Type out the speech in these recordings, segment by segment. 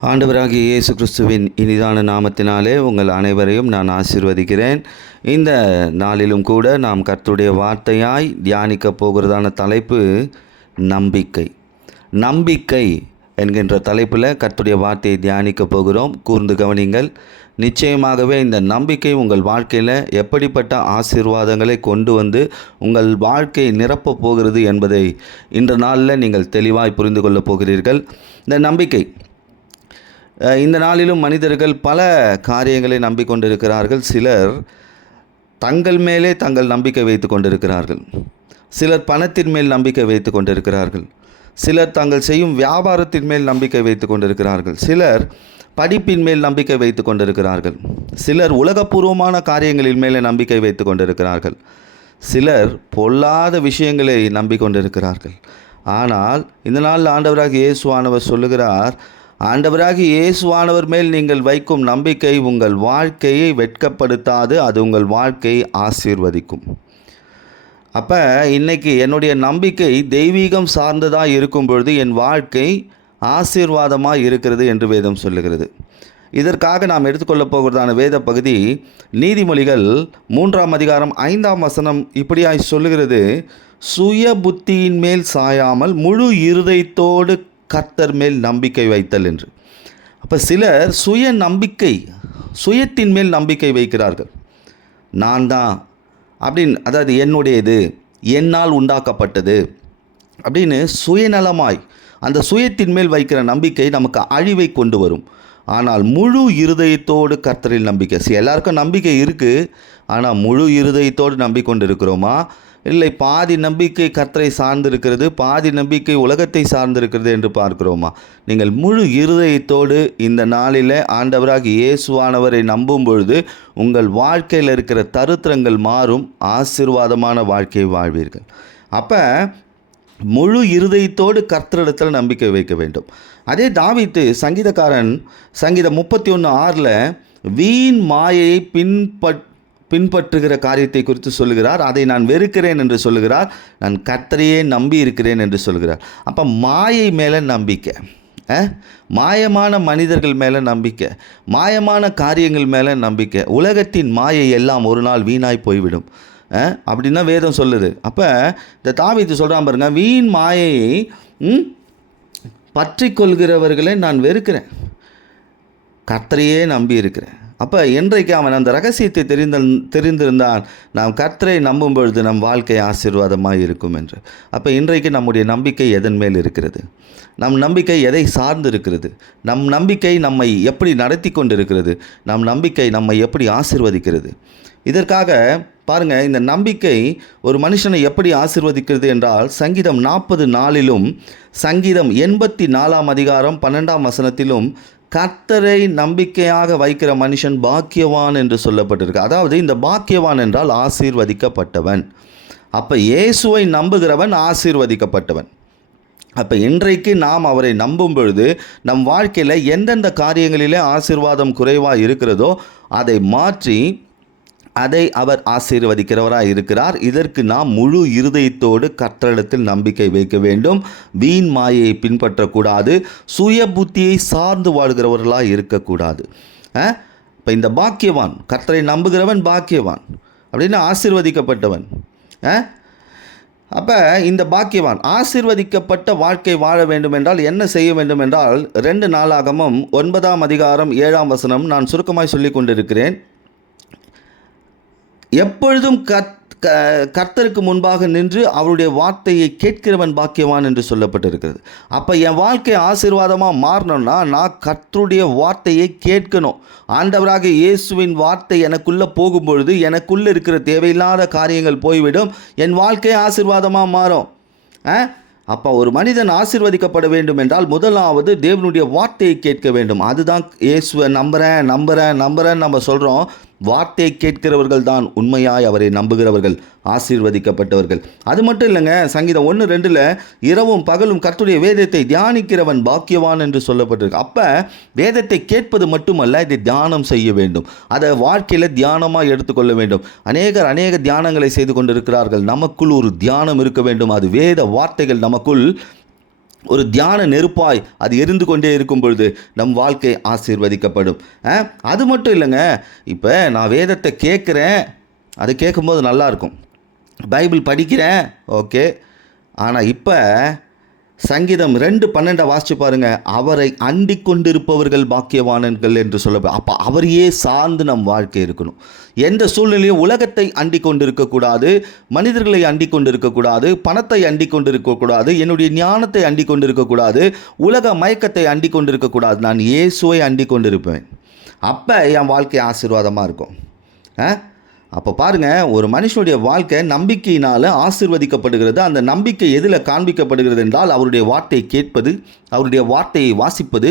ஆண்டவராகிய இயேசு கிறிஸ்துவின் இனிதான நாமத்தினாலே உங்கள் அனைவரையும் நான் ஆசீர்வதிக்கிறேன். இந்த நாளிலும் கூட நாம் கர்த்தருடைய வார்த்தையாய் தியானிக்க போகிறதான தலைப்பு நம்பிக்கை. நம்பிக்கை என்கின்ற தலைப்பில் கர்த்தருடைய வார்த்தையை தியானிக்க போகிறோம். கூர்ந்து கவனிங்கள். நிச்சயமாகவே இந்த நம்பிக்கை உங்கள் வாழ்க்கையில் எப்படிப்பட்ட ஆசீர்வாதங்களை கொண்டு வந்து உங்கள் வாழ்க்கையை நிரப்பப் போகிறது என்பதை இன்ற நாளில் நீங்கள் தெளிவாய் புரிந்து கொள்ளப் போகிறீர்கள். இந்த நம்பிக்கை, இந்த நாளிலும் மனிதர்கள் பல காரியங்களை நம்பிக்கொண்டிருக்கிறார்கள். சிலர் தங்கள் மேலே தங்கள் நம்பிக்கை வைத்து கொண்டிருக்கிறார்கள். சிலர் பணத்தின் மேல் நம்பிக்கை வைத்து கொண்டிருக்கிறார்கள். சிலர் தங்கள் செய்யும் வியாபாரத்தின் மேல் நம்பிக்கை வைத்து கொண்டிருக்கிறார்கள். சிலர் படிப்பின் மேல் நம்பிக்கை வைத்து கொண்டிருக்கிறார்கள். சிலர் உலகப்பூர்வமான காரியங்களின் மேலே நம்பிக்கை வைத்து கொண்டிருக்கிறார்கள். சிலர் பொல்லாத விஷயங்களை நம்பிக்கொண்டிருக்கிறார்கள். ஆனால் இந்த நாளில் ஆண்டவராகிய இயேசுவானவர் சொல்லுகிறார், ஆண்டவராகிய இயேசுவானவர் மேல் நீங்கள் வைக்கும் நம்பிக்கை உங்கள் வாழ்க்கையை வெட்கப்படுத்தாது, அது உங்கள் வாழ்க்கையை ஆசீர்வதிக்கும். அப்போ இன்றைக்கி என்னுடைய நம்பிக்கை தெய்வீகம் சார்ந்ததாக இருக்கும் பொழுது என் வாழ்க்கை ஆசீர்வாதமாக இருக்கிறது என்று வேதம் சொல்லுகிறது. இதற்காக நாம் எடுத்துக்கொள்ளப் போகிறதான வேத பகுதி நீதிமொழிகள் 3ஆம் அதிகாரம் 5ஆம் வசனம் இப்படியாய் சொல்லுகிறது, சுய புத்தியின் மேல் சாயாமல் முழு இருதயத்தோடு கர்த்தர் மேல் நம்பிக்கை வைத்தல் என்று. அப்போ சிலர் சுயத்தின் மேல் நம்பிக்கை வைக்கிறார்கள். நான் தான் அப்படின்னு, அதாவது என்னுடையது, என்னால் உண்டாக்கப்பட்டது அப்படின்னு சுயநலமாய் அந்த சுயத்தின் மேல் வைக்கிற நம்பிக்கை நமக்கு அழிவை கொண்டு வரும். ஆனால் முழு இருதயத்தோடு கர்த்தரில் நம்பிக்கை, எல்லாருக்கும் நம்பிக்கை இருக்குது, ஆனால் முழு இருதயத்தோடு நம்பிக்கொண்டு இருக்கிறோமா? இல்லை பாதி நம்பிக்கை கர்த்தரை சார்ந்திருக்கிறது, பாதி நம்பிக்கை உலகத்தை சார்ந்திருக்கிறது என்று பார்க்கிறோமா? நீங்கள் முழு இருதயத்தோடு இந்த நாளில் ஆண்டவராகிய இயேசுவானவரை நம்பும் பொழுது உங்கள் வாழ்க்கையில் இருக்கிற தருத்திரங்கள் மாறும், ஆசீர்வாதமான வாழ்க்கையை வாழ்வீர்கள். அப்போ முழு இருதயத்தோடு கர்த்தரிடத்தில் நம்பிக்கை வைக்க வேண்டும். அதே தாவீது சங்கீதக்காரன் சங்கீதம் 31:6 வீண் மாயையை பின்பற்றுகிற காரியத்தை குறித்து சொல்லுகிறார். அதை நான் வெறுக்கிறேன் என்று சொல்லுகிறார். நான் கர்த்தரையே நம்பி இருக்கிறேன் என்று சொல்கிறார். அப்போ மாயை மேலே நம்பிக்கை, மாயமான மனிதர்கள் மேலே நம்பிக்கை, மாயமான காரியங்கள் மேலே நம்பிக்கை, உலகத்தின் மாயை எல்லாம் ஒரு நாள் வீணாய் போய்விடும் அப்படின்னா வேதம் சொல்லுது. அப்போ இந்த தாவீது சொல்கிறான் பாருங்க, வீண் மாயையை பற்றி கொள்கிறவர்களை நான் வெறுக்கிறேன், கர்த்தரையே நம்பி இருக்கிறேன். அப்போ இன்றைக்கு அவன் அந்த ரகசியத்தை தெரிந்திருந்தான், நாம் கர்த்தரை நம்பும் பொழுது நம் வாழ்க்கை ஆசீர்வாதமாக இருக்கும் என்று. அப்போ இன்றைக்கு நம்முடைய நம்பிக்கை எதன் மேல் இருக்கிறது? நம் நம்பிக்கை எதை சார்ந்து இருக்கிறது? நம் நம்பிக்கை நம்மை எப்படி நடத்தி கொண்டு இருக்கிறது? நம் நம்பிக்கை நம்மை எப்படி ஆசீர்வதிக்கிறது? இதற்காக பாருங்கள், இந்த நம்பிக்கை ஒரு மனுஷனை எப்படி ஆசீர்வதிக்கிறது என்றால் சங்கீதம் 40:4 சங்கீதம் 84ஆம் அதிகாரம் 12ஆம் வசனத்திலும் கர்த்தரை நம்பிக்கையாக வைக்கிற மனுஷன் பாக்கியவான் என்று சொல்லப்பட்டிருக்கு. அதாவது இந்த பாக்கியவான் என்றால் ஆசீர்வதிக்கப்பட்டவன். அப்போ இயேசுவை நம்புகிறவன் ஆசீர்வதிக்கப்பட்டவன். அப்போ இன்றைக்கு நாம் அவரை நம்பும் பொழுது நம் வாழ்க்கையில் எந்தெந்த காரியங்களிலே ஆசீர்வாதம் குறைவாக இருக்கிறதோ அதை மாற்றி அதை அவர் ஆசீர்வதிக்கிறவராக இருக்கிறார். இதற்கு நாம் முழு இருதயத்தோடு கர்த்தரிடத்தில் நம்பிக்கை வைக்க வேண்டும். வீண் மாயை பின்பற்றக்கூடாது, சுய புத்தியை சார்ந்து வாழ்கிறவர்களாக இருக்கக்கூடாது. இப்போ இந்த பாக்கியவான், கர்த்தரை நம்புகிறவன் பாக்கியவான் அப்படின்னு ஆசீர்வதிக்கப்பட்டவன். அப்போ இந்த பாக்கியவான் ஆசீர்வதிக்கப்பட்ட வாழ்க்கை வாழ வேண்டும் என்றால் என்ன செய்ய வேண்டும் என்றால் 2 நாளாகமம் 9ஆம் அதிகாரம் 7ஆம் வசனம் நான் சுருக்கமாய் சொல்லி கொண்டிருக்கிறேன். எப்பொழுதும் கர்த்தருக்கு முன்பாக நின்று அவருடைய வார்த்தையை கேட்கிறவன் பாக்கியவான் என்று சொல்லப்பட்டிருக்கிறது. அப்போ என் வாழ்க்கை ஆசீர்வாதமாக மாறணும்னா நான் கர்த்தருடைய வார்த்தையை கேட்கணும். ஆண்டவராக இயேசுவின் வார்த்தை எனக்குள்ளே போகும்பொழுது எனக்குள்ளே இருக்கிற தேவையில்லாத காரியங்கள் போய்விடும், என் வாழ்க்கை ஆசீர்வாதமாக மாறும். அப்போ ஒரு மனிதன் ஆசீர்வதிக்கப்பட வேண்டும் என்றால் முதலாவது தேவனுடைய வார்த்தையை கேட்க வேண்டும். அதுதான் இயேசுவை நம்புகிறேன் நம்ம சொல்கிறோம். வார்த்தையை கேட்கிறவர்கள் தான் உண்மையாய் அவரை நம்புகிறவர்கள் ஆசீர்வதிக்கப்பட்டவர்கள். அது மட்டும் இல்லைங்க, சங்கீதம் 1:2 இரவும் பகலும் கர்த்தருடைய வேதத்தை தியானிக்கிறவன் பாக்கியவான் என்று சொல்லப்பட்டிருக்கு. அப்போ வேதத்தை கேட்பது மட்டுமல்ல, இதை தியானம் செய்ய வேண்டும், அதை வாழ்க்கையில் தியானமாக எடுத்துக்கொள்ள வேண்டும். அநேக தியானங்களை செய்து கொண்டிருக்கிறார்கள். நமக்குள் ஒரு தியானம் இருக்க வேண்டும். அது வேத வார்த்தைகள் நமக்குள் ஒரு தியான நெருப்பாய் அது எரிந்து கொண்டே இருக்கும் பொழுது நம் வாழ்க்கை ஆசீர்வதிக்கப்படும். அது மட்டும் இல்லைங்க, இப்போ நான் வேதத்தை கேட்குறேன், அது கேட்கும்போது நல்லாயிருக்கும், பைபிள் படிக்கிறேன், ஓகே. ஆனால் இப்போ சங்கீதம் 2:12 வாசித்து பாருங்கள். அவரை அண்டிக் கொண்டிருப்பவர்கள் பாக்கியவான்கள் என்று சொல்ல. அப்போ அவரையே சார்ந்து நம் வாழ்க்கை இருக்கணும். எந்த சூழ்நிலையும் உலகத்தை அண்டிக் கொண்டிருக்கக்கூடாது, மனிதர்களை அண்டிக் கொண்டிருக்கக்கூடாது, பணத்தை அண்டிக் கொண்டிருக்கக்கூடாது, என்னுடைய ஞானத்தை அண்டிக் கொண்டிருக்கக்கூடாது, உலக மயக்கத்தை அண்டிக் கொண்டிருக்கக்கூடாது. நான் இயேசுவை அண்டிக் கொண்டிருப்பேன். அப்போ என் வாழ்க்கை ஆசீர்வாதமாக இருக்கும். அப்போ பாருங்கள், ஒரு மனுஷனுடைய வாழ்க்கை நம்பிக்கையினால் ஆசீர்வதிக்கப்படுகிறது. அந்த நம்பிக்கை எதில் காண்பிக்கப்படுகிறது என்றால் அவருடைய வார்த்தையை கேட்பது, அவருடைய வார்த்தையை வாசிப்பது,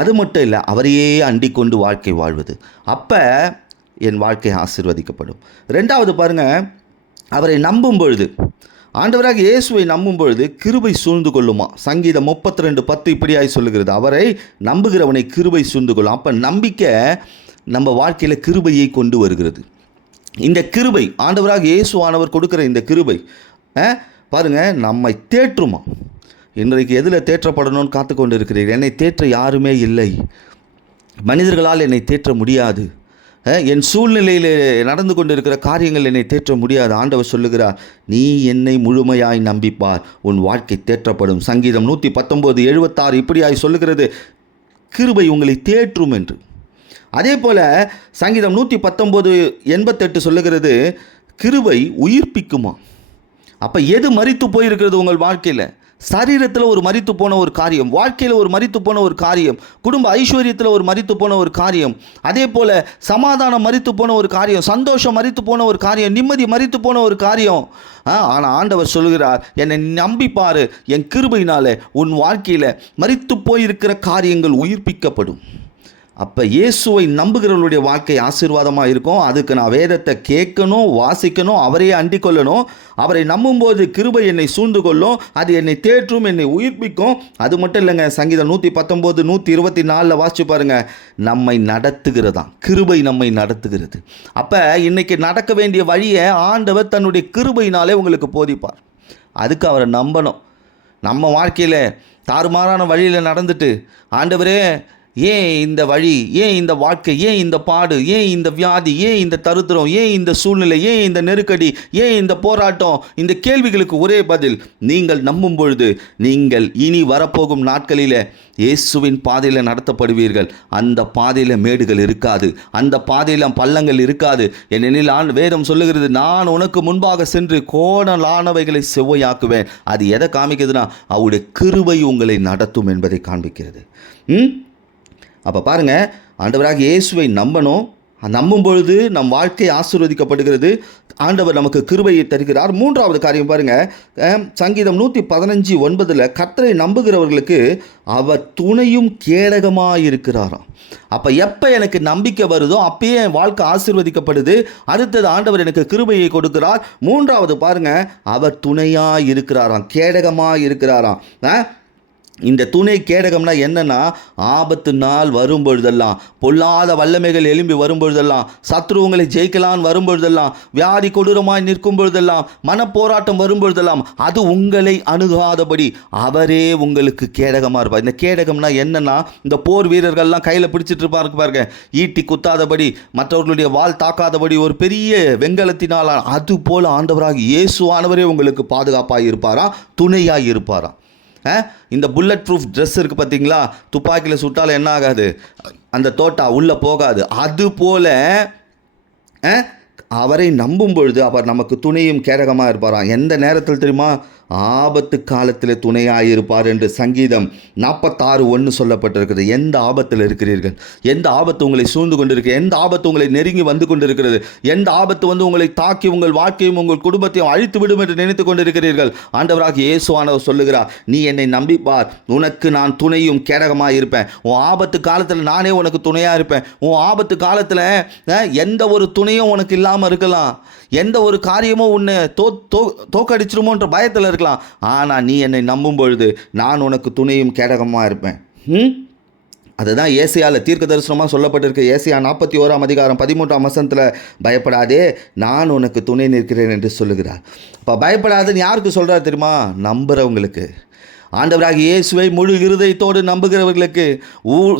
அது மட்டும் இல்லை, அவரையே அண்டிக் கொண்டு வாழ்க்கை வாழ்வது. அப்போ என் வாழ்க்கை ஆசீர்வதிக்கப்படும். ரெண்டாவது பாருங்கள், அவரை நம்பும் பொழுது, ஆண்டவராக இயேசுவை நம்பும் பொழுது கிருபை சூழ்ந்து கொள்ளுமா. சங்கீதம் 32:10 இப்படியாய் சொல்லுகிறது, அவரை நம்புகிறவனை கிருபை சூழ்ந்து கொள்ளும். அப்போ நம்பிக்கை நம்ம வாழ்க்கையில் கிருபையை கொண்டு வருகிறது. இந்த கிருபை, ஆண்டவராக இயேசுவானவர் கொடுக்குற இந்த கிருபை பாருங்கள், நம்மை தேற்றுமா. இன்றைக்கு எதில் தேற்றப்படணும்னு காத்து கொண்டு இருக்கிறீர்கள்? என்னை தேற்ற யாருமே இல்லை, மனிதர்களால் என்னை தேற்ற முடியாது, என் சூழ்நிலையில் நடந்து கொண்டு இருக்கிற காரியங்கள் என்னை தேற்ற முடியாது. ஆண்டவர் சொல்லுகிறார், நீ என்னை முழுமையாய் நம்பிப்பார், உன் வாழ்க்கை தேற்றப்படும். சங்கீதம் 119:76 இப்படியாய் சொல்லுகிறது, கிருபை உங்களை தேற்றும் என்று. அதே போல் சங்கீதம் 119:88 சொல்லுகிறது, கிருபை உயிர்ப்பிக்குமா. அப்போ எது மரித்து போயிருக்கிறது உங்கள் வாழ்க்கையில்? சரீரத்தில் ஒரு மரித்து போன ஒரு காரியம், வாழ்க்கையில் ஒரு மரித்து போன ஒரு காரியம், குடும்ப ஐஸ்வர்யத்தில் ஒரு மரித்து போன ஒரு காரியம், அதே போல் சமாதானம் மரித்து போன ஒரு காரியம், சந்தோஷம் மரித்து போன ஒரு காரியம், நிம்மதி மரித்து போன ஒரு காரியம். ஆனால் ஆண்டவர் சொல்கிறார், என்னை நம்பிப்பார், என் கிருபையினாலே உன் வாழ்க்கையில் மரித்து போயிருக்கிற காரியங்கள் உயிர்ப்பிக்கப்படும். அப்போ இயேசுவை நம்புகிறவர்களுடைய வாழ்க்கை ஆசீர்வாதமாக இருக்கும். அதுக்கு நான் வேதத்தை கேட்கணும், வாசிக்கணும், அவரையே அண்டிக் கொள்ளணும். அவரை நம்பும்போது கிருபை என்னை சூழ்ந்து கொள்ளும், அது என்னை தேற்றும், என்னை உயிர்ப்பிக்கும். அது மட்டும் இல்லைங்க, சங்கீதம் 119:124 வாசிச்சு பாருங்கள், நம்மை நடத்துகிறதா, கிருபை நம்மை நடத்துகிறது. அப்போ இன்றைக்கி நடக்க வேண்டிய வழியை ஆண்டவர் தன்னுடைய கிருபையினாலே உங்களுக்கு போதிப்பார். அதுக்கு அவரை நம்பணும். நம்ம வாழ்க்கையில் தாறுமாறான வழியில் நடந்துட்டு, ஆண்டவரே ஏன் இந்த வழி, ஏன் இந்த வாழ்க்கை, ஏன் இந்த பாடு, ஏன் இந்த வியாதி, ஏன் இந்த தருத்திரம், ஏன் இந்த சூழ்நிலை, ஏன் இந்த நெருக்கடி, ஏன் இந்த போராட்டம், இந்த கேள்விகளுக்கு ஒரே பதில், நீங்கள் நம்பும் பொழுது நீங்கள் இனி வரப்போகும் நாட்களில் இயேசுவின் பாதையில் நடத்தப்படுவீர்கள். அந்த பாதையில் மேடுகள் இருக்காது, அந்த பாதையில் பள்ளங்கள் இருக்காது. ஏனெனில் வேதம் சொல்லுகிறது, நான் உனக்கு முன்பாக சென்று கோணலானவைகளை செவ்வையாக்குவேன். அது எதை காமிக்கிறதுனா அவருடைய கிருபை உங்களை நடத்தும் என்பதை காண்பிக்கிறது. அப்போ பாருங்கள், ஆண்டவராக இயேசுவை நம்பணும். நம்பும் பொழுது நம் வாழ்க்கை ஆசீர்வதிக்கப்படுகிறது. ஆண்டவர் நமக்கு கிருபையை தருகிறார். மூன்றாவது காரியம் பாருங்கள், சங்கீதம் 115:9 கர்த்தரை நம்புகிறவர்களுக்கு அவர் துணையும் கேடகமாக இருக்கிறாராம். அப்போ எப்போ எனக்கு நம்பிக்கை வருதோ அப்பயே என் வாழ்க்கை ஆசீர்வதிக்கப்படுது. அடுத்தது ஆண்டவர் எனக்கு கிருபையை கொடுக்கிறார். மூன்றாவது பாருங்கள், அவர் துணையாக இருக்கிறாராம், கேடகமாக இருக்கிறாராம். இந்த துணை கேடகம்னா என்னன்னா, ஆபத்து நாள் வரும்பொழுதெல்லாம், பொல்லாத வல்லமைகள் எழும்பி வரும்பொழுதெல்லாம், சத்ருவங்களை ஜெயிக்கலான்னு வரும்பொழுதெல்லாம், வியாதி கொடூரமாய் நிற்கும் பொழுதெல்லாம், மனப்போராட்டம் வரும்பொழுதெல்லாம், அது உங்களை அணுகாதபடி அவரே உங்களுக்கு கேடகமாக இருப்பார். இந்த கேடகம்னா என்னன்னா, இந்த போர் வீரர்கள்லாம் கையில் பிடிச்சிட்டு இருப்பாங்க பாருங்க, ஈட்டி குத்தாதபடி, மற்றவர்களுடைய வாள் தாக்காதபடி ஒரு பெரிய வெங்கலத்தினால், அது போல் ஆண்டவராக இயேசுவானவரே உங்களுக்கு பாதுகாப்பாக இருப்பாரா, துணையாக இருப்பாரா. இந்த புல்லட் ப்ரூஃப் ட்ரெஸ் இருக்குது பார்த்தீங்களா, துப்பாக்கியில் சுட்டாலும் என்ன ஆகாது, அந்த தோட்டா உள்ளே போகாது. அதுபோல் அவரை நம்பும் பொழுது அவர் நமக்கு துணையும் கேடகமாக இருப்பாராம். எந்த நேரத்தில் தெரியுமா, ஆபத்து காலத்தில் துணையாக இருப்பார் என்று சங்கீதம் 46:1 சொல்லப்பட்டிருக்கிறது. எந்த ஆபத்தில் இருக்கிறீர்கள், எந்த ஆபத்து உங்களை சூழ்ந்து கொண்டிருக்கு, எந்த ஆபத்து உங்களை நெருங்கி வந்து கொண்டிருக்கிறது, எந்த ஆபத்து உங்களை தாக்கி உங்கள் வாழ்க்கையும் உங்கள் குடும்பத்தையும் அழித்து விடும் என்று நினைத்து கொண்டிருக்கிறீர்கள், ஆண்டவராக இயேசுவானவர் சொல்லுகிறார், நீ என்னை நம்பிப்பார், உனக்கு நான் துணையும் கேடகமாக இருப்பேன். உன் ஆபத்து காலத்தில் நானே உனக்கு துணையாக இருப்பேன். உன் ஆபத்து காலத்தில் எந்த ஒரு துணையும் உனக்கு இல்லாமல் இருக்கலாம், எந்த ஒரு காரியமும் உன்னை தோக்கடிச்சிருமோன்ற பயத்தில் இருக்கலாம். ஆனால் நீ என்னை நம்பும் பொழுது நான் உனக்கு துணையும் கேடகமாக இருப்பேன். அதுதான் ஏசாயாவில் தீர்க்க தரிசனமாக சொல்லப்பட்டிருக்கு. ஏசாயா 41:13 பயப்படாதே, நான் உனக்கு துணை நிற்கிறேன் என்று சொல்லுகிறார். இப்போ பயப்படாதுன்னு யாருக்கு சொல்கிறார் தெரியுமா, நம்புகிறவங்களுக்கு. ஆண்டவராகிய இயேசுவை முழு இருதயத்தோடு நம்புகிறவர்களுக்கு,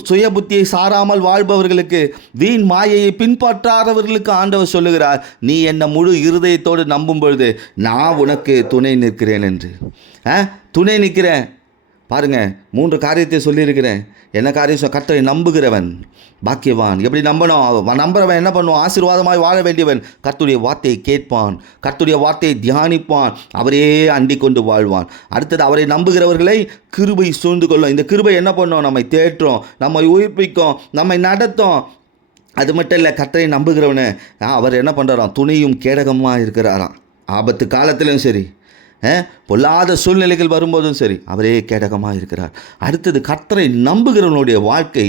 சுய புத்தியை சாராமல் வாழ்பவர்களுக்கு, வீண் மாயையை பின்பற்றாதவர்களுக்கு ஆண்டவர் சொல்லுகிறார், நீ என்னை முழு இருதயத்தோடு நம்பும் பொழுது நான் உனக்கு துணை நிற்கிறேன் என்று. துணை நிற்கிறேன். பாருங்க, 3 காரியத்தை சொல்லியிருக்கிறேன். என்ன காரியம்? கர்த்தரை நம்புகிறவன் பாக்கியவான். எப்படி நம்பணும்? நம்புறவன் என்ன பண்ணுவான்? ஆசீர்வாதமாய் வாழ வேண்டியவன் கர்த்தருடைய வார்த்தையை கேட்பான், கர்த்தருடைய வார்த்தையை தியானிப்பான், அவரே அண்டிக் கொண்டு வாழ்வான். அடுத்தது, அவரை நம்புகிறவர்களை கிருபை சூழ்ந்து கொள்ளும். இந்த கிருபை என்ன பண்ணும்? நம்மை தேற்றும், நம்மை உயிர்ப்பிக்கும், நம்மை நடத்தும். அது மட்டும் இல்லை, கர்த்தரை நம்புகிறவனை அவர் என்ன பண்ணுறாராம்? துணையும் கேடகமாக இருக்கிறாராம். ஆபத்து காலத்திலும் சரி, பொல்லாத சூழ்நிலைகள் வரும்போதும் சரி, அவரே கேடகமாக இருக்கிறார். அடுத்தது, கர்த்தரை நம்புகிறவனுடைய வாழ்க்கை,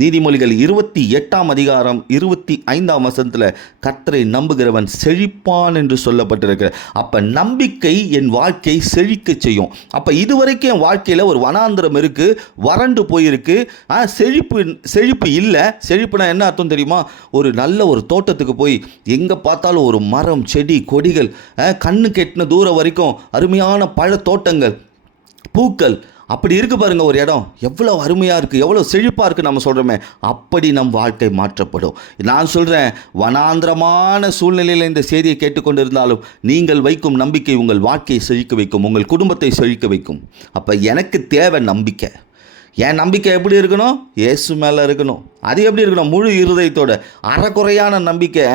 நீதிமொழிகள் 28ஆம் அதிகாரம் 25ஆம் வசனத்தில் கர்த்தரை நம்புகிறவன் செழிப்பான் என்று சொல்லப்பட்டிருக்கிறார். அப்போ நம்பிக்கை என் வாழ்க்கை செழிக்க செய்யும். அப்போ இதுவரைக்கும் என் வாழ்க்கையில் ஒரு வனாந்திரம் இருக்குது, வறண்டு போயிருக்கு, செழிப்பு இல்லை. செழிப்புனா என்ன அர்த்தம் தெரியுமா? ஒரு நல்ல ஒரு தோட்டத்துக்கு போய் எங்கே பார்த்தாலும் ஒரு மரம், செடி, கொடிகள், கண்ணு கெட்டின தூரம் வரைக்கும் அருமையான பழ தோட்டங்கள், பூக்கள், அப்படி இருக்குது பாருங்கள். ஒரு இடம் எவ்வளோ அருமையாக இருக்குது, எவ்வளோ செழிப்பாக இருக்குது நம்ம சொல்கிறோமே, அப்படி நம் வாழ்க்கை மாற்றப்படும். நான் சொல்கிறேன், வனாந்திரமான சூழ்நிலையில் இந்த செய்தியை கேட்டுக்கொண்டு இருந்தாலும் நீங்கள் வைக்கும் நம்பிக்கை உங்கள் வாழ்க்கையை செழிக்க வைக்கும், உங்கள் குடும்பத்தை செழிக்க வைக்கும். அப்போ எனக்கு தேவை நம்பிக்கை. என் நம்பிக்கை எப்படி இருக்கணும்? இயேசு மேலே இருக்கணும். அது எப்படி இருக்கணும்? முழு இருதயத்தோட. அறக்குறையான நம்பிக்கை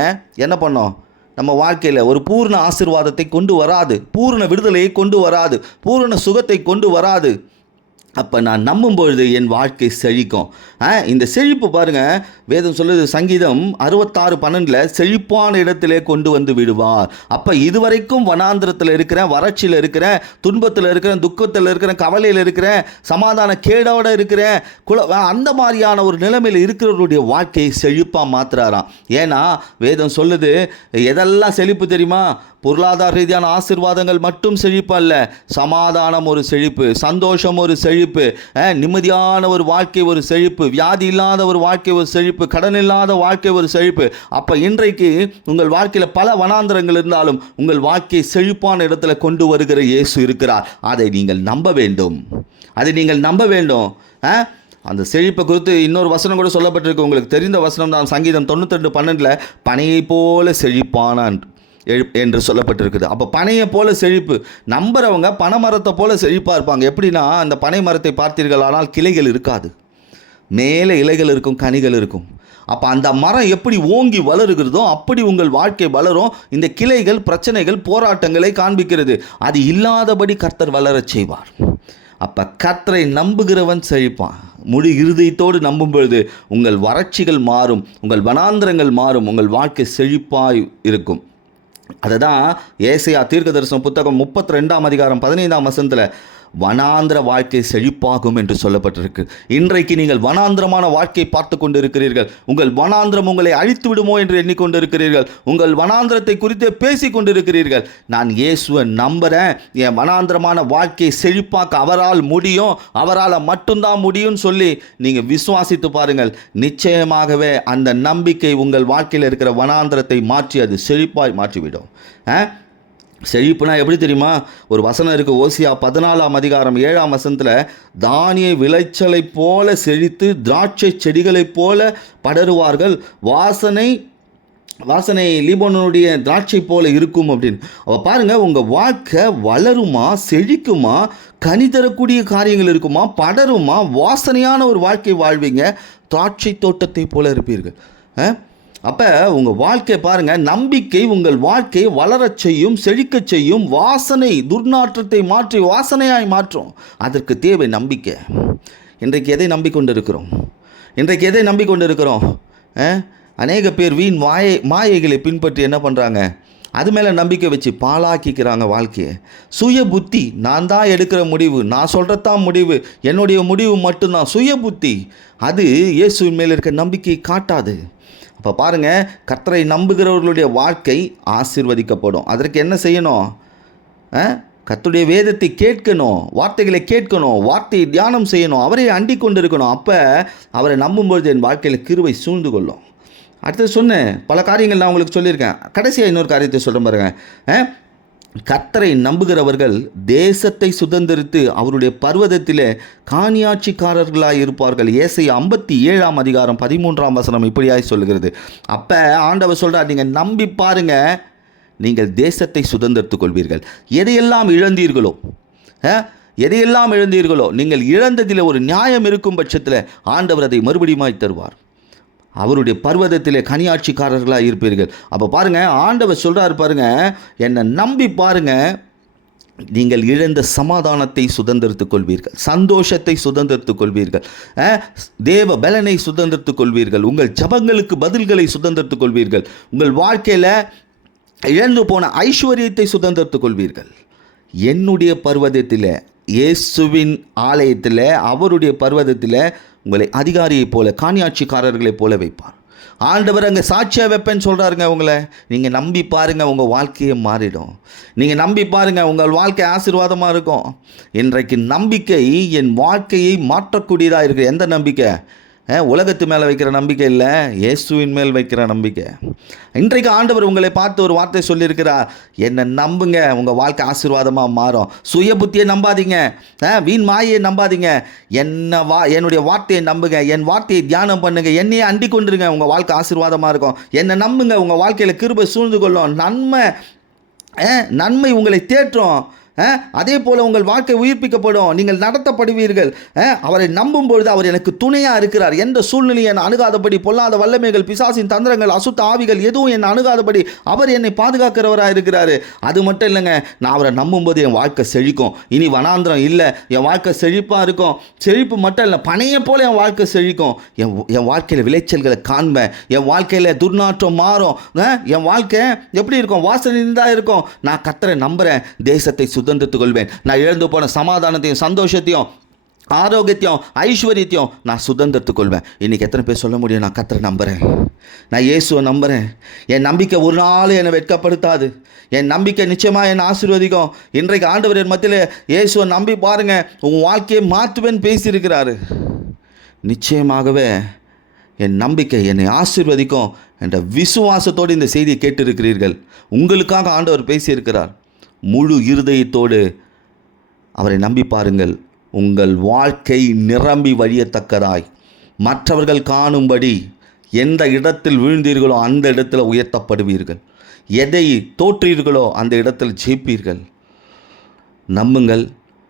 என்ன பண்ணோம்? நம்ம வாழ்க்கையில் ஒரு பூர்ண ஆசீர்வாதத்தை கொண்டு வராது, பூர்ண விடுதலையை கொண்டு வராது, பூர்ண சுகத்தை கொண்டு வராது. அப்போ நான் நம்பும்பொழுது என் வாழ்க்கை செழிக்கும். இந்த செழிப்பு பாருங்கள், வேதம் சொல்லுது, சங்கீதம் 66:12 செழிப்பான இடத்திலே கொண்டு வந்து விடுவார். அப்போ இதுவரைக்கும் வனாந்திரத்தில் இருக்கிறேன், வறட்சியில் இருக்கிறேன், துன்பத்தில் இருக்கிறேன், துக்கத்தில் இருக்கிறேன், கவலையில் இருக்கிறேன், சமாதான கேடோடு இருக்கிறேன், அந்த மாதிரியான ஒரு நிலைமையில் இருக்கிறவருடைய வாழ்க்கையை செழிப்பாக மாற்றுறாராம். ஏன்னா வேதம் சொல்லுது, எதெல்லாம் செழிப்பு தெரியுமா? பொருளாதார ரீதியான ஆசீர்வாதங்கள் மட்டும் செழிப்பு அல்ல, சமாதானம் ஒரு செழிப்பு, சந்தோஷம் ஒரு செழிப்பு, நிம்மதியான ஒரு வாழ்க்கை ஒரு செழிப்பு, வியாதி இல்லாத ஒரு வாழ்க்கை ஒரு செழிப்பு, கடன் இல்லாத வாழ்க்கை ஒரு செழிப்பு. அப்போ இன்றைக்கு உங்கள் வாழ்க்கையில் பல வனாந்திரங்கள் இருந்தாலும் உங்கள் வாழ்க்கையை செழிப்பான இடத்துல கொண்டு வருகிற இயேசு இருக்கிறார். அதை நீங்கள் நம்ப வேண்டும், அதை நீங்கள் நம்ப வேண்டும். அந்த செழிப்பை குறித்து இன்னொரு வசனம் கூட சொல்லப்பட்டிருக்கு, உங்களுக்கு தெரிந்த வசனம் தான். சங்கீதம் 92:12 பனையை போல செழிப்பானான் என்று சொல்லப்பட்டிருக்குது. அப்போ பனையை போல செழிப்பு. நம்புறவங்க பனைமரத்தை போல செழிப்பாக இருப்பாங்க. எப்படின்னா, அந்த பனை மரத்தை பார்த்தீர்கள், ஆனால் கிளைகள் இருக்காது, மேலே இலைகள் இருக்கும், கனிகள் இருக்கும். அப்போ அந்த மரம் எப்படி ஓங்கி வளருகிறதோ அப்படி உங்கள் வாழ்க்கை வளரும். இந்த கிளைகள் பிரச்சனைகள், போராட்டங்களை காண்பிக்கிறது. அது இல்லாதபடி கர்த்தர் வளரச் செய்வார். அப்போ கர்த்தரை நம்புகிறவன் செழிப்பான். முழு இருதயத்தோடு நம்பும் பொழுது உங்கள் வறட்சிகள் மாறும், உங்கள் வனாந்திரங்கள் மாறும், உங்கள் வாழ்க்கை செழிப்பாய் இருக்கும். அதை தான் ஏசாயா தீர்க்கதரிசன புத்தகம் 32ஆம் அதிகாரம் 15ஆம் வசனத்தில் வனாந்திர வாழ்க்கை செழிப்பாகும் என்று சொல்லப்பட்டிருக்கு. இன்றைக்கு நீங்கள் வனாந்திரமான வாழ்க்கையை பார்த்து கொண்டு இருக்கிறீர்கள். உங்கள் வனாந்திரம் உங்களை அழித்து விடுமோ என்று எண்ணிக்கொண்டு இருக்கிறீர்கள். உங்கள் வனாந்திரத்தை குறித்தே பேசி கொண்டிருக்கிறீர்கள். நான் இயேசுவை நம்புகிறேன், என் வனாந்திரமான வாழ்க்கையை செழிப்பாக்க அவரால் முடியும், அவரால் மட்டும்தான் முடியும்னு சொல்லி நீங்கள் விசுவாசித்து பாருங்கள். நிச்சயமாகவே அந்த நம்பிக்கை உங்கள் வாழ்க்கையில் இருக்கிற வனாந்திரத்தை மாற்றி அது செழிப்பாய் மாற்றிவிடும். செழிப்புனா எப்படி தெரியுமா? ஒரு வசனம் இருக்குது, ஓசியா 14ஆம் அதிகாரம் 7ஆம் வசனத்தில், தானிய விளைச்சலை போல செழித்து திராட்சை செடிகளைப் போல படருவார்கள், வாசனை லீபனோனுடைய திராட்சை போல இருக்கும் அப்படின்னு. அவ பாருங்கள், உங்கள் வாழ்க்கை வளருமா, செழிக்குமா, கனி தரக்கூடிய காரியங்கள் இருக்குமா, படருமா, வாசனையான ஒரு வாழ்க்கை வாழ்வீங்க, திராட்சை தோட்டத்தை போல இருப்பீர்கள். அப்போ உங்கள் வாழ்க்கையை பாருங்கள், நம்பிக்கை உங்கள் வாழ்க்கையை வளரச் செய்யும், செழிக்கச் செய்யும், வாசனை துர்நாற்றத்தை மாற்றி வாசனையாய் மாற்றும். அதற்கு தேவை நம்பிக்கை. இன்றைக்கு எதை நம்பிக்கொண்டு இருக்கிறோம்? அநேக பேர் வீண் மாயைகளை பின்பற்றி என்ன பண்ணுறாங்க? அது மேலே நம்பிக்கை வச்சு பாழாக்கிக்கிறாங்க வாழ்க்கையை. சுய புத்தி, நான் தான் எடுக்கிற முடிவு, நான் சொல்கிறதான் முடிவு, என்னுடைய முடிவு மட்டும்தான், சுய புத்தி, அது இயேசுவின் மேலே இருக்க நம்பிக்கையை காட்டாது. அப்போ பாருங்கள், கர்த்தரை நம்புகிறவர்களுடைய வாழ்க்கை ஆசீர்வதிக்கப்படும். அதற்கு என்ன செய்யணும்? கர்த்தருடைய வேதத்தை கேட்கணும், வார்த்தைகளை கேட்கணும், வார்த்தையை தியானம் செய்யணும், அவரை அண்டிக் கொண்டு இருக்கணும். அப்போ அவரை நம்பும்பொழுது என் வாழ்க்கையில் கிருபை சூழ்ந்து கொள்ளும். அடுத்தது சொன்னேன், பல காரியங்கள் நான் உங்களுக்கு சொல்லியிருக்கேன். கடைசியாக இன்னொரு காரியத்தை சொல்கிறேன் பாருங்கள். கர்த்தரை நம்புகிறவர்கள் தேசத்தை சுதந்திரித்து அவருடைய பர்வதத்திலே காணியாட்சிக்காரர்களாய் இருப்பார்கள். ஏசாயா 57:13 இப்படியாய் சொல்லுகிறது. அப்போ ஆண்டவர் சொல்கிறார், நீங்கள் நம்பி பாருங்க, நீங்கள் தேசத்தை சுதந்திரத்துக் கொள்வீர்கள். எதையெல்லாம் இழந்தீர்களோ நீங்கள் இழந்ததில் ஒரு நியாயம் இருக்கும் பட்சத்தில் ஆண்டவர் அதை மறுபடியுமாய் தருவார். அவருடைய பர்வதத்திலே கனியாட்சிக்காரர்களாக இருப்பீர்கள். அப்போ பாருங்கள், ஆண்டவர் சொல்கிறார் பாருங்கள், என்னை நம்பி பாருங்கள், நீங்கள் இழந்த சமாதானத்தை சுதந்திரத்துக் கொள்வீர்கள், சந்தோஷத்தை சுதந்திரத்துக் கொள்வீர்கள், தேவ பலனை சுதந்திரத்துக் கொள்வீர்கள், உங்கள் ஜபங்களுக்கு பதில்களை சுதந்திரத்துக் கொள்வீர்கள், உங்கள் வாழ்க்கையில் இழந்து போன ஐஸ்வர்யத்தை சுதந்திரத்துக் கொள்வீர்கள். என்னுடைய பர்வதத்தில், இயேசுவின் ஆலயத்தில், அவருடைய பர்வதத்தில் உங்களை அதிகாரியைப் போல, காணியாட்சிக்காரர்களைப் போல வைப்பார். ஆண்டவர் அங்கே சாட்சியாக வைப்பேன்னு சொல்கிறாருங்க. உங்களை நீங்கள் நம்பி பாருங்கள், உங்கள் வாழ்க்கையை மாறிடும். நீங்கள் நம்பி பாருங்கள், உங்கள் வாழ்க்கை ஆசீர்வாதமாக இருக்கும். இன்றைக்கு நம்பிக்கை என் வாழ்க்கையை மாற்றக்கூடியதாக இருக்குது. எந்த நம்பிக்கை? உலகத்து மேலே வைக்கிற நம்பிக்கை இல்லை, இயேசுவின் மேல் வைக்கிற நம்பிக்கை. இன்றைக்கு ஆண்டவர் உங்களை பார்த்து ஒரு வார்த்தை சொல்லியிருக்கிறார், என்னை நம்புங்க, உங்கள் வாழ்க்கை ஆசீர்வாதமாக மாறும். சுய புத்தியை நம்பாதீங்க, வீண் மாயை நம்பாதீங்க, என்னுடைய வார்த்தையை நம்புங்க, என் வார்த்தையை தியானம் பண்ணுங்க, என்னையே அண்டி கொண்டுருங்க, உங்கள் வாழ்க்கை ஆசீர்வாதமாக இருக்கும். என்னை நம்புங்க, உங்கள் வாழ்க்கையில் கிருபை சூழ்ந்து கொள்ளும், நன்மை உங்களை தேற்றும். அதே போல் உங்கள் வாழ்க்கை உயிர்ப்பிக்கப்படும், நீங்கள் நடத்தப்படுவீர்கள். அவரை நம்பும் பொழுது அவர் எனக்கு துணையாக இருக்கிறார். எந்த சூழ்நிலையை என்னை அணுகாதபடி, பொல்லாத வல்லமைகள், பிசாசின் தந்திரங்கள், அசுத்த ஆவிகள் எதுவும் என்னை அணுகாதபடி அவர் என்னை பாதுகாக்கிறவராக இருக்கிறார். அது மட்டும் இல்லைங்க, நான் அவரை நம்பும்போது என் வாழ்க்கை செழிக்கும். இனி வனாந்திரம் இல்லை, என் வாழ்க்கை செழிப்பாக இருக்கும். செழிப்பு மட்டும் இல்லை, பனையை போல் என் வாழ்க்கை செழிக்கும். என் வாழ்க்கையில் விளைச்சல்களை காண்பேன். என் வாழ்க்கையில் துர்நாற்றம் மாறும். என் வாழ்க்கை எப்படி இருக்கும்? வாசனை தான் இருக்கும். நான் கர்த்தரை நம்புகிறேன், தேசத்தை சுதந்திரத்துக் கொள்வேன். நான் இழந்து போன சமாதானத்தையும், சந்தோஷத்தையும், ஆரோக்கியத்தையும், ஐஸ்வர்யத்தையும் நான் சுதந்திரத்துக் கொள்வேன். இன்றைக்கி எத்தனை பேர் சொல்ல முடியும், நான் கர்த்தரை நம்புகிறேன், நான் இயேசுவை நம்புகிறேன். என் நம்பிக்கை ஒரு நாள் என்னை வெட்கப்படுத்தாது. என் நம்பிக்கை நிச்சயமாக என்னை ஆசீர்வதிக்கும். இன்றைக்கு ஆண்டவர் என் மத்தியில் இயேசுவை நம்பி பாருங்கள், உங்கள் வாழ்க்கையை மாற்றுவேன்னு பேசியிருக்கிறாரு. நிச்சயமாகவே என் நம்பிக்கை என்னை ஆசீர்வதிக்கும் என்ற விசுவாசத்தோடு இந்த செய்தியை கேட்டிருக்கிறீர்கள். உங்களுக்காக ஆண்டவர் பேசியிருக்கிறார். முழு இருதயத்தோடு அவரை நம்பி பாருங்கள். உங்கள் வாழ்க்கை நிரம்பி வழியத்தக்கதாய், மற்றவர்கள் காணும்படி எந்த இடத்தில் விழுந்தீர்களோ அந்த இடத்தில் உயர்த்தப்படுவீர்கள். எதை தோற்றீர்களோ அந்த இடத்தில் ஜெயிப்பீர்கள். நம்புங்கள்,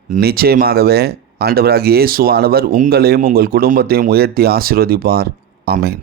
நிச்சயமாகவே ஆண்டவராகிய இயேசுவானவர் உங்களையும் உங்கள் குடும்பத்தையும் உயர்த்தி ஆசீர்வதிப்பார். ஆமென்.